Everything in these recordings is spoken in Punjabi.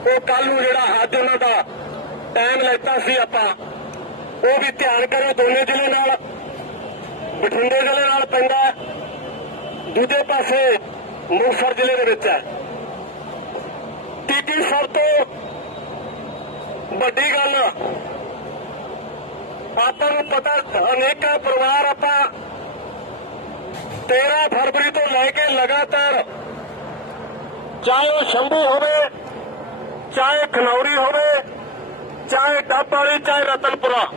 ਉਹ ਕੱਲ ਨੂੰ ਜਿਹੜਾ ਅੱਜ ਉਹਨਾਂ ਦਾ ਟਾਈਮ ਲੈਤਾ ਸੀ ਆਪਾਂ, ਉਹ ਵੀ ਧਿਆਨ ਕਰੋ ਦੋਨੇ ਜ਼ਿਲ੍ਹੇ ਨਾਲ, ਬਠਿੰਡੇ ਜ਼ਿਲ੍ਹੇ ਨਾਲ ਪੈਂਦਾ ਦੂਜੇ ਪਾਸੇ ਮੁਕਤਸਰ ਜ਼ਿਲ੍ਹੇ ਦੇ ਵਿੱਚ ਹੈ। ਤੀਜੀ ਸਭ ਤੋਂ ਵੱਡੀ ਗੱਲ, ਆਪਾਂ ਨੂੰ ਪਤਾ ਅਨੇਕਾਂ ਪਰਿਵਾਰ ਆਪਾਂ 13 ਫਰਵਰੀ ਤੋਂ ਲੈ ਕੇ ਲਗਾਤਾਰ, ਚਾਹੇ ਉਹ ਸ਼ੰਭੂ ਹੋਵੇ ਚਾਹੇ ਖਨੌਰੀ ਹੋਵੇ, ਚਾਹੇ ਡੱਬ ਵਾਲੀ, ਚਾਹੇ ਰਤਨਪੁਰਾ।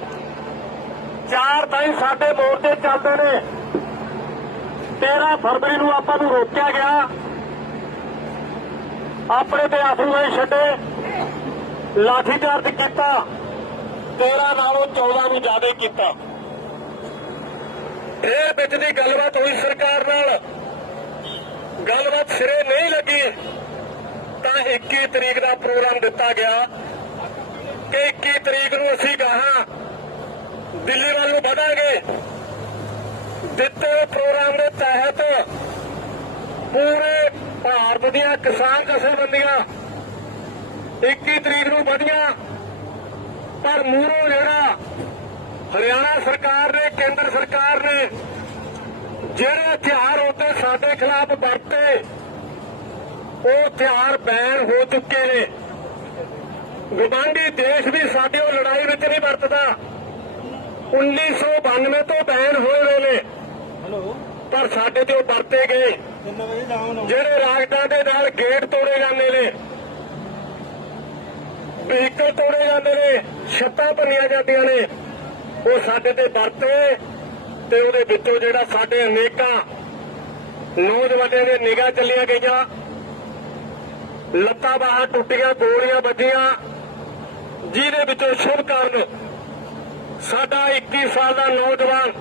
ਚਾਰ ਦਿਨ ਸਾਡੇ ਮੋਰਚੇ ਚੱਲਦੇ ਨੇ। 13 ਫਰਵਰੀ ਨੂੰ ਆਪਾਂ ਨੂੰ ਰੋਕਿਆ ਗਿਆ। ਆਪਣੇ ਤੇ ਆਸੂ ਆਸੂਏ ਛੱਡੇ। ਲਾਠੀਚਾਰਜ ਕੀਤਾ। 13 ਨਾਲੋਂ 14 ਨੂੰ ਜ਼ਿਆਦਾ ਕੀਤਾ। ਇਹ ਵਿੱਚ ਦੀ ਗੱਲਬਾਤ ਹੋਈ ਸਰਕਾਰ ਨਾਲ। ਗੱਲਬਾਤ ਸਿਰੇ ਨਹੀਂ ਲੱਗੀ। ਤਾਂ 21 ਤਰੀਕ ਦਾ ਪ੍ਰੋਗਰਾਮ ਦਿੱਤਾ ਗਿਆ ਕਿ 21 ਤਰੀਕ ਨੂੰ ਅਸੀਂ ਗਾਹਾਂ ਦਿੱਲੀ ਵੱਲ ਨੂੰ ਵਧਾਂਗੇ। ਦਿੱਤੇ ਪ੍ਰੋਗਰਾਮ ਦੇ ਤਹਿਤ ਪੂਰੇ ਭਾਰਤ ਦੀਆਂ ਕਿਸਾਨ ਜਥੇਬੰਦੀਆਂ 21 ਤਰੀਕ ਨੂੰ ਵਧੀਆਂ। ਪਰ ਮੂਹਰੋਂ ਜਿਹੜਾ ਹਰਿਆਣਾ ਸਰਕਾਰ ਨੇ, ਕੇਂਦਰ ਸਰਕਾਰ ਨੇ, ਜਿਹੜੇ ਹਥਿਆਰ ਉੱਤੇ ਸਾਡੇ ਖਿਲਾਫ ਵਰਤੇ ਉਹ ਹਥਿਆਰ ਬੈਨ ਹੋ ਚੁੱਕੇ ਨੇ। ਗਵਾਂਢੀ ਦੇਸ਼ ਵੀ ਸਾਡੇ ਉਹ ਲੜਾਈ ਵਿੱਚ ਨਹੀਂ ਵਰਤਦਾ। 1992 ਤੋਂ ਬੈਨ ਹੋਏ ਹੋਏ ਨੇ। ਪਰ ਸਾਡੇ ਤੇ ਉਹ ਵਰਤੇ ਗਏ। ਜਿਹੜੇ ਰਾਜਦਾਂ ਦੇ ਨਾਲ ਗੇਟ ਤੋੜੇ ਜਾਂਦੇ ਨੇ। ਵਹੀਕਲ ਤੋੜੇ ਜਾਂਦੇ ਨੇ। ਛੱਤਾਂ ਭੰਨੀਆਂ ਜਾਂਦੀਆਂ ਨੇ। ਉਹ ਸਾਡੇ ਤੇ ਵਰਤੇ ਤੇ ਉਹਦੇ ਵਿੱਚੋਂ ਜਿਹੜਾ ਸਾਡੇ ਅਨੇਕਾਂ ਨੌਜਵਾਨਾਂ ਦੇ ਨਿਗਾਹ ਚੱਲੀਆਂ ਗਈਆਂ। ਲੱਤਾਂ ਬਾਹਾਂ ਟੁੱਟੀਆਂ, ਗੋਲੀਆਂ ਵੱਜੀਆਂ। ਜਿਹਦੇ ਵਿੱਚੋਂ ਸ਼ੁਭ ਕਾਰਨ ਸਾਡਾ 21 ਸਾਲ ਦਾ ਨੌਜਵਾਨ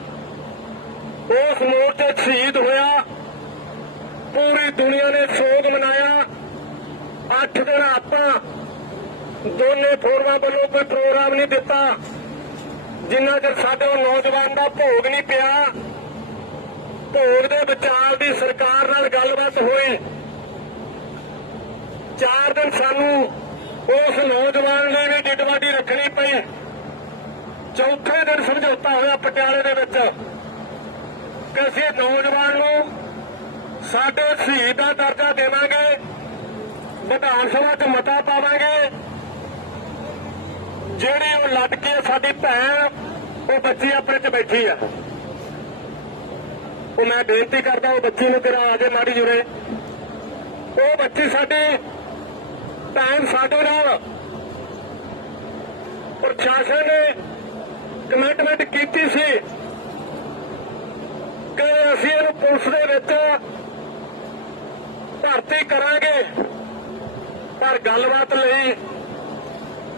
ਉਸ ਮੋਰਚੇ ਸ਼ਹੀਦ ਹੋਇਆ। ਪੂਰੀ ਦੁਨੀਆ ਨੇ ਸੋਗ ਮਨਾਇਆ। 8 ਦਿਨ ਆਪਾਂ ਦੋਨੇ ਫੋਰਮਾਂ ਵੱਲੋਂ ਕੋਈ ਪ੍ਰੋਗਰਾਮ ਨਹੀਂ ਦਿੱਤਾ। ਜਿੰਨਾ ਚਿਰ ਸਾਡੇ ਨੌਜਵਾਨ ਦਾ ਭੋਗ ਨਹੀਂ ਪਿਆ, ਭੋਗ ਦੇ ਵਿਚਾਰ ਦੀ ਸਰਕਾਰ ਨਾਲ ਗੱਲਬਾਤ ਹੋਈ। ਚਾਰ ਦਿਨ ਸਾਨੂੰ ਉਸ ਨੌਜਵਾਨ ਲਈ ਵੀ ਡਿਡਵਾਡੀ ਰੱਖਣੀ ਪਈ। ਚੌਥੇ ਦਿਨ ਸਮਝੌਤਾ ਹੋਇਆ ਪਟਿਆਲੇ ਦੇ ਵਿੱਚ ਕਿ ਅਸੀਂ ਨੌਜਵਾਨ ਨੂੰ ਸਾਡੇ ਸ਼ਹੀਦ ਦਾ ਦਰਜਾ ਦੇਵਾਂਗੇ, ਵਿਧਾਨ ਸਭਾ 'ਚ ਮਤਾ ਪਾਵਾਂਗੇ। ਜਿਹੜੀ ਉਹ ਲਟਕੀ ਹੈ ਸਾਡੀ ਭੈਣ, ਉਹ ਬੱਚੀ ਆਪਣੇ 'ਚ ਬੈਠੀ ਆ। ਉਹ ਮੈਂ ਬੇਨਤੀ ਕਰਦਾ, ਉਹ ਬੱਚੀ ਨੂੰ ਤੇਰਾ ਕੇ ਮਾੜੀ ਜੁਰੇ। ਉਹ ਬੱਚੀ ਸਾਡੀ ਭੈਣ ਸਾਡੇ ਨਾਲ। ਪ੍ਰਸ਼ਾਸਨ ਨੇ ਕਮਿਟਮੈਂਟ ਕੀਤੀ ਸੀ ਕਿ ਅਸੀਂ ਇਹਨੂੰ ਪੁਲਿਸ ਦੇ ਵਿੱਚ ਭਰਤੀ ਕਰਾਂਗੇ। ਪਰ ਗੱਲਬਾਤ ਲਈ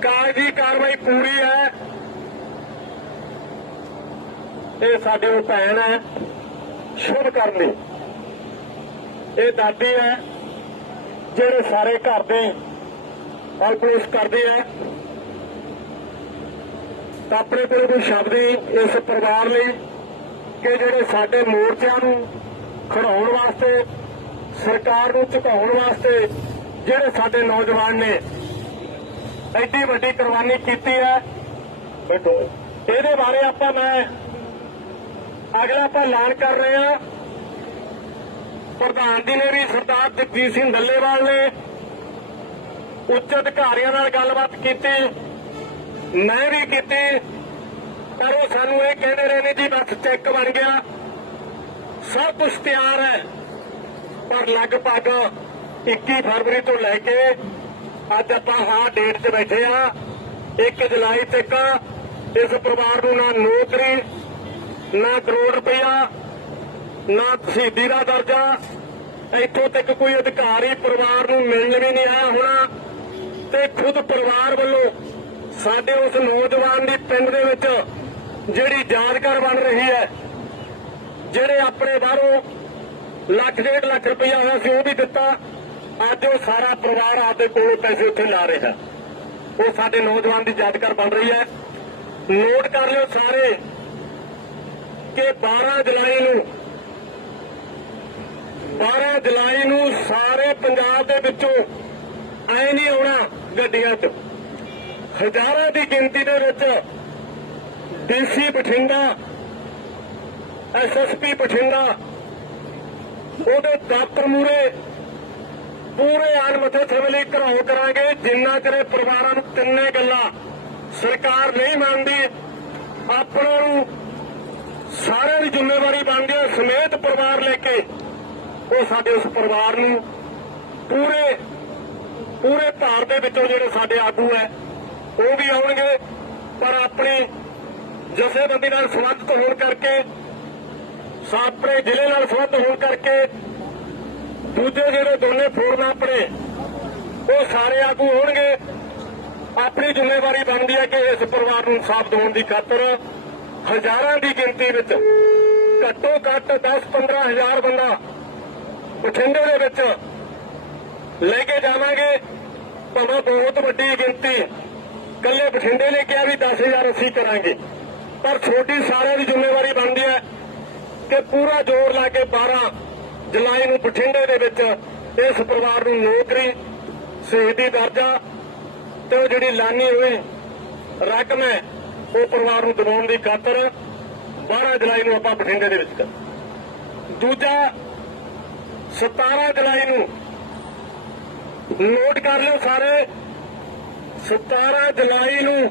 ਕਾਗਜ਼ੀ ਕਾਰਵਾਈ ਪੂਰੀ ਹੈ। ਇਹ ਸਾਡੇ ਉਹ ਭੈਣ ਹੈ, ਸ਼ੁਭ ਕਰਨੀ। ਇਹ ਦਾਦੀ ਹੈ, ਜਿਹੜੇ ਸਾਰੇ ਘਰ ਦੇ ਅਲਪੋਸ ਕਰਦੇ ਆ। ਤਾਂ ਆਪਣੇ ਕੋਲ ਕੋਈ ਸ਼ਬਦ ਨਹੀਂ ਇਸ ਪਰਿਵਾਰ ਲਈ ਕਿ ਜਿਹੜੇ ਸਾਡੇ ਮੋਰਚਿਆਂ ਨੂੰ ਖੜਾਉਣ ਵਾਸਤੇ, ਸਰਕਾਰ ਨੂੰ ਝੁਕਾਉਣ ਵਾਸਤੇ ਜਿਹੜੇ ਸਾਡੇ ਨੌਜਵਾਨ ਨੇ, ਐਡੀ ਵੱਡੀ ਕੁਰਬਾਨੀ ਕੀਤੀ ਹੈ। ਬੈਠੋ ਇਹਦੇ ਬਾਰੇ ਆਪਾਂ ਮੈਂ ਅਗਲਾ ਆਪਾਂ ਐਲਾਨ ਕਰ ਰਹੇ ਹਾਂ। ਪ੍ਰਧਾਨ ਜੀ ਨੇ ਵੀ ਸਰਦਾਰ ਜਗਜੀਤ ਸਿੰਘ ਡੱਲੇਵਾਲ ਨੇ ਉੱਚ ਅਧਿਕਾਰੀਆਂ ਨਾਲ ਗੱਲਬਾਤ ਕੀਤੀ, ਮੈਂ ਵੀ ਕੀਤੀ, ਪਰ ਉਹ ਸਾਨੂੰ ਇਹ ਕਹਿੰਦੇ ਰਹੇ ਨੇ ਜੀ, ਬਸ ਚੈੱਕ ਬਣ ਗਿਆ। ਸਭ ਕੁਝ ਤਿਆਰ ਹੈ, ਪਰ ਲਗਭਗ 21 ਫਰਵਰੀ ਤੋਂ ਲੈ ਕੇ ਅੱਜ ਆਪਾਂ ਹਾਂ ਡੇਟ 'ਤੇ ਬੈਠੇ ਆ 1 ਜੁਲਾਈ ਤੱਕ ਇਸ ਪਰਿਵਾਰ ਨੂੰ ਨਾ ਨੌਕਰੀ, ਨਾ ਕਰੋੜ ਰੁਪਇਆ ਨਾ ਸ਼ਹੀਦੀ ਦਾ ਦਰਜਾ, ਇੱਥੋਂ ਤੱਕ ਕੋਈ ਅਧਿਕਾਰੀ ਪਰਿਵਾਰ ਨੂੰ ਮਿਲਣ ਵੀ ਨਹੀਂ ਆਇਆ ਹੋਣਾ। ਤੇ ਖੁਦ ਪਰਿਵਾਰ ਵੱਲੋਂ ਸਾਡੇ ਉਸ ਨੌਜਵਾਨ ਦੀ ਪਿੰਡ ਦੇ ਵਿੱਚ ਜਿਹੜੀ ਯਾਦਗਾਰ ਬਣ ਰਹੀ ਹੈ, ਜਿਹੜੇ ਆਪਣੇ ਬਾਹਰੋਂ ਲੱਖ ਡੇਢ ਲੱਖ ਰੁਪਇਆ ਹੋਇਆ ਸੀ, ਉਹ ਵੀ ਦਿੱਤਾ। ਅੱਜ ਉਹ ਸਾਰਾ ਪਰਿਵਾਰ ਆਪਦੇ ਕੋਲੋਂ ਪੈਸੇ ਉੱਥੇ ਲਾ ਰਿਹਾ। ਉਹ ਸਾਡੇ ਨੌਜਵਾਨ ਦੀ ਯਾਦਗਾਰ ਬਣ ਰਹੀ ਹੈ। ਨੋਟ ਕਰ ਲਿਓ ਸਾਰੇ ਕਿ 12 ਜੁਲਾਈ ਨੂੰ 12 ਜੁਲਾਈ ਨੂੰ ਸਾਰੇ ਪੰਜਾਬ ਦੇ ਵਿੱਚੋਂ ਐ ਨਹੀਂ ਆਉਣਾ ਗੱਡੀਆਂ 'ਚ। ਹਜ਼ਾਰਾਂ ਦੀ ਗਿਣਤੀ ਦੇ ਵਿੱਚ ਡੀਸੀ ਬਠਿੰਡਾ ਐਸਐਸਪੀ ਬਠਿੰਡਾ, ਉਹਦੇ ਦਫ਼ਤਰ ਮੂਰੇ ਪੂਰੇ ਅਣਮਤੇ ਥਵਲੀ ਘਰਾਓ ਕਰਾਂਗੇ। ਜਿੰਨਾ ਚਿਰ ਪਰਿਵਾਰਾਂ ਨੂੰ ਤਿੰਨੇ ਗੱਲਾਂ ਸਰਕਾਰ ਨਹੀਂ ਮੰਨਦੀ, ਆਪਣਾ ਨੂੰ ਸਾਰਿਆਂ ਦੀ ਜ਼ਿੰਮੇਵਾਰੀ ਬਣਦੀ ਹੈ। ਸਮੇਤ ਪਰਿਵਾਰ ਲੈ ਕੇ ਉਹ ਸਾਡੇ ਉਸ ਪਰਿਵਾਰ ਨੂੰ ਪੂਰੇ ਪੂਰੇ ਭਾਰਤ ਦੇ ਵਿੱਚੋਂ ਜਿਹੜੇ ਸਾਡੇ ਆਗੂ ਹੈ, ਉਹ ਵੀ ਆਉਣਗੇ, ਪਰ ਆਪਣੀ ਜਥੇਬੰਦੀ ਨਾਲ ਸੰਬੰਧਿਤ ਹੋਣ ਕਰਕੇ ਆਪਣੇ ਜ਼ਿਲ੍ਹੇ ਨਾਲ ਸੰਬੰਧ ਹੋਣ ਕਰਕੇ, ਦੂਜੇ ਜਿਹੜੇ ਦੋਨੇ ਫੋਰਮ ਆਪਣੇ, ਉਹ ਸਾਰੇ ਆਗੂ ਹੋਣਗੇ। ਆਪਣੀ ਜ਼ਿੰਮੇਵਾਰੀ ਬਣਦੀ ਹੈ ਕਿ ਇਸ ਪਰਿਵਾਰ ਨੂੰ ਇਨਸਾਫ ਦਿਵਾਉਣ ਦੀ ਖਾਤਰ ਹਜ਼ਾਰਾਂ ਦੀ ਗਿਣਤੀ ਵਿੱਚ ਘੱਟੋ ਘੱਟ 10-15 ਹਜ਼ਾਰ ਬੰਦਾ ਬਠਿੰਡੇ ਦੇ ਵਿੱਚ ਲੈ ਕੇ ਜਾਵਾਂਗੇ। ਭਾਵੇਂ ਬਹੁਤ ਵੱਡੀ ਗਿਣਤੀ ਕੱਲੇ ਬਠਿੰਡੇ ਨੇ ਕਿਹਾ ਵੀ 10000 ਅਸੀਂ ਕਰਾਂਗੇ। ਪਰ ਛੋਟੀ ਸਾਰਿਆਂ ਦੀ ਜ਼ਿੰਮੇਵਾਰੀ ਬਣਦੀ ਹੈ ਕਿ ਪੂਰਾ ਜ਼ੋਰ ਲਾ ਕੇ 12 ਜੁਲਾਈ ਨੂੰ ਬਠਿੰਡੇ ਦੇ ਵਿੱਚ ਇਸ ਪਰਿਵਾਰ ਨੂੰ ਨੌਕਰੀ, ਸ਼ਹੀਦੀ ਦਰਜਾ ਤੇ ਉਹ ਜਿਹੜੀ ਲਾਨੀ ਹੋਈ, ਰਕਮ ਹੈ, ਉਹ ਪਰਿਵਾਰ ਨੂੰ ਦਿਵਾਉਣ ਦੀ ਖਾਤਰ 12 ਜੁਲਾਈ ਨੂੰ ਆਪਾਂ ਬਠਿੰਡੇ ਦੇ ਵਿੱਚ ਕਰ ਦੂਜਾ 17 ਜੁਲਾਈ ਨੂੰ ਨੋਟ ਕਰ ਲਿਓ ਸਾਰੇ। 17 ਜੁਲਾਈ ਨੂੰ